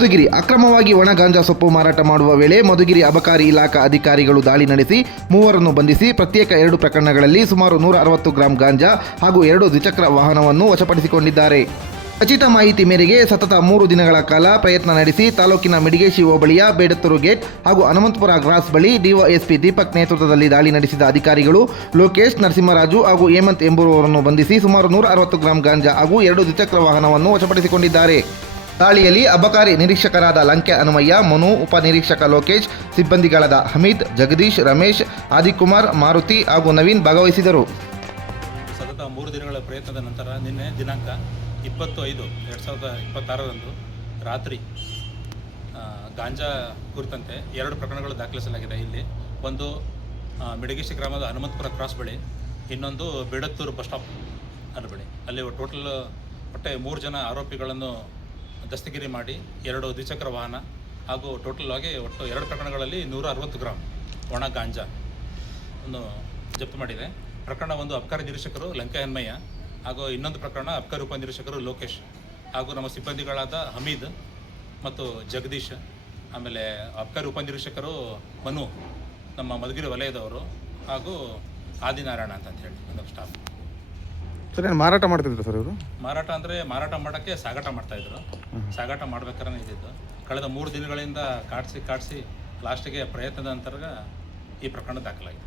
ಮಧುಗಿರಿ ಅಕ್ರಮವಾಗಿ ಒಣ ಗಾಂಜಾ ಸೊಪ್ಪು ಮಾರಾಟ ಮಾಡುವ ವೇಳೆ ಮಧುಗಿರಿ ಅಬಕಾರಿ ಇಲಾಖಾ ಅಧಿಕಾರಿಗಳು ದಾಳಿ ನಡೆಸಿ ಮೂವರನ್ನು ಬಂಧಿಸಿ ಪ್ರತ್ಯೇಕ 2 ಪ್ರಕರಣಗಳಲ್ಲಿ ಸುಮಾರು 160 ಗ್ರಾಂ ಗಾಂಜಾ ಹಾಗೂ 2 ದ್ವಿಚಕ್ರ ವಾಹನವನ್ನು ವಶಪಡಿಸಿಕೊಂಡಿದ್ದಾರೆ. ಖಚಿತ ಮಾಹಿತಿ ಮೇರೆಗೆ ಸತತ 3 ದಿನಗಳ ಕಾಲ ಪ್ರಯತ್ನ ನಡೆಸಿ ತಾಲೂಕಿನ ಮಿಡಿಗೇಶಿ ಹೋಬಳಿಯ ಬೇಡತ್ತೂರು ಗೇಟ್ ಹಾಗೂ ಹನುಮಂತಪುರ ಕ್ರಾಸ್ ಬಳಿ ಡಿವೈಎಸ್ಪಿ ದೀಪಕ್ ನೇತೃತ್ವದಲ್ಲಿ ದಾಳಿ ನಡೆಸಿದ ಅಧಿಕಾರಿಗಳು ಲೋಕೇಶ್, ನರಸಿಂಹರಾಜು ಹಾಗೂ ಹೇಮಂತ್ ಎಂಬುವವರನ್ನು ಬಂಧಿಸಿ ಸುಮಾರು 160 ಗ್ರಾಂ ಗಾಂಜಾ ಹಾಗೂ 2 ದ್ವಿಚಕ್ರ ವಾಹನವನ್ನು ವಶಪಡಿಸಿಕೊಂಡಿದ್ದಾರೆ. ದಾಳಿಯಲ್ಲಿ ಅಬಕಾರಿ ನಿರೀಕ್ಷಕರಾದ ಲಂಕೆ ಹನುಮಯ್ಯ, ಮನು, ಉಪನಿರೀಕ್ಷಕ ಲೋಕೇಶ್, ಸಿಬ್ಬಂದಿಗಳಾದ ಹಮೀದ್, ಜಗದೀಶ್, ರಮೇಶ್, ಆದಿಕುಮಾರ್, ಮಾರುತಿ ಹಾಗೂ ನವೀನ್ ಭಾಗವಹಿಸಿದರು. ಸತತ 3 ದಿನಗಳ ಪ್ರಯತ್ನದ ನಂತರ ನಿನ್ನೆ ದಿನಾಂಕ 20/5/2026 ರಾತ್ರಿ ಗಾಂಜಾ ಕುರಿತಂತೆ 2 ಪ್ರಕರಣಗಳು ದಾಖಲಿಸಲಾಗಿದೆ. ಇಲ್ಲಿ ಒಂದು ಮಿಡಗೇಶಿ ಗ್ರಾಮದ ಹನುಮಂತಪುರ ಕ್ರಾಸ್ ಬಳಿ, ಇನ್ನೊಂದು ಬೇಡತ್ತೂರು ಬಸ್ ಸ್ಟಾಪ್ ಅಲ್ಲಿ ಬಳಿ. ಅಲ್ಲಿ ಒಟ್ಟೆ 3 ಜನ ಆರೋಪಿಗಳನ್ನು ದಸ್ತಗಿರಿ ಮಾಡಿ 2 ದ್ವಿಚಕ್ರ ವಾಹನ ಹಾಗೂ ಟೋಟಲ್ ಆಗಿ ಒಟ್ಟು 2 ಪ್ರಕರಣಗಳಲ್ಲಿ 160 ಗ್ರಾಂ ಒಣ ಗಾಂಜಾ ಅನ್ನು ಜಪ್ತು ಮಾಡಿದೆ. ಪ್ರಕರಣ ಒಂದು ಅಬಕಾರಿ ನಿರೀಕ್ಷಕರು ಲಂಕೆ ಹನುಮಯ್ಯ ಹಾಗೂ ಇನ್ನೊಂದು ಪ್ರಕರಣ ಅಬಕಾರಿ ಉಪನಿರೀಕ್ಷಕರು ಲೋಕೇಶ್ ಹಾಗೂ ನಮ್ಮ ಸಿಬ್ಬಂದಿಗಳಾದ ಹಮೀದ್ ಮತ್ತು ಜಗದೀಶ್, ಆಮೇಲೆ ಅಬಕಾರಿ ಉಪನಿರೀಕ್ಷಕರು ಮನು, ನಮ್ಮ ಮಧುಗಿರಿ ವಲಯದವರು ಹಾಗೂ ಆದಿನಾರಾಯಣ ಅಂತ ಹೇಳಿ ಒಂದು ಸ್ಟಾಫ್. ಸರ್, ಮಾರಾಟ ಮಾಡ್ತಿದ್ರು ಸರ್ ಇವರು? ಮಾರಾಟ ಅಂದರೆ ಮಾರಾಟ ಮಾಡೋಕ್ಕೆ ಸಾಗಾಟ ಮಾಡ್ತಾಯಿದ್ರು. ಸಾಗಾಟ ಮಾಡ್ಬೇಕಾದ್ರೆ ಇದ್ದಿದ್ದು ಕಳೆದ 3 ದಿನಗಳಿಂದ ಕಾಡಿಸಿ ಲಾಸ್ಟಿಗೆ ಪ್ರಯತ್ನದ ನಂತರ ಈ ಪ್ರಕರಣ ದಾಖಲಾಗಿದೆ.